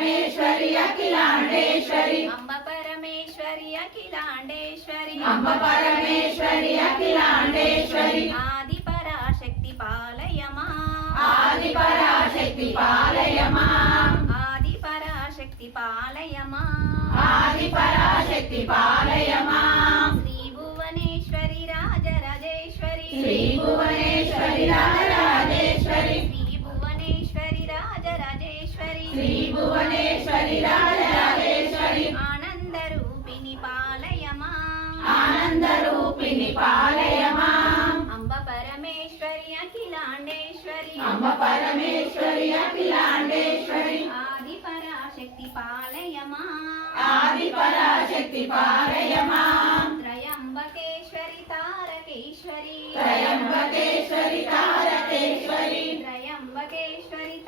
परमेश्वरी अखिलांडेश्वरी अम्ब परमेश्वरी अखिलांडेश्वरी अम्ब परमेश्वरी अखिलांडेश्वरी आदि पराशक्ति पालय माम् आदि पराशक्ति पालय माम् आदि पराशक्ति पालय माम् आदि पराशक्ति पालय माम् श्री भुवनेश्वरी राजराजेश्वरी श्री भुवनेश्वरी राजराजेश्वरी श्री भुवनेश्वरी राजराजेश्वरी श्री भुवनेश्वरी राजराजेश्वरी आनंद रूपिणी पालय माम् आनंद रूपिणी पालय माम् अम्ब परमेश्वरी अखिलांडेश्वरी अम्ब परमेश्वरी अखिलांडेश्वरी आदि पराशक्ति पालय माम् आदि पराशक्ति पालय माम् त्रयंबकेश्वरी तारकेश्वरी त्रयंबकेश्वरी तारकेश्वरी त्रयंबकेश्वरी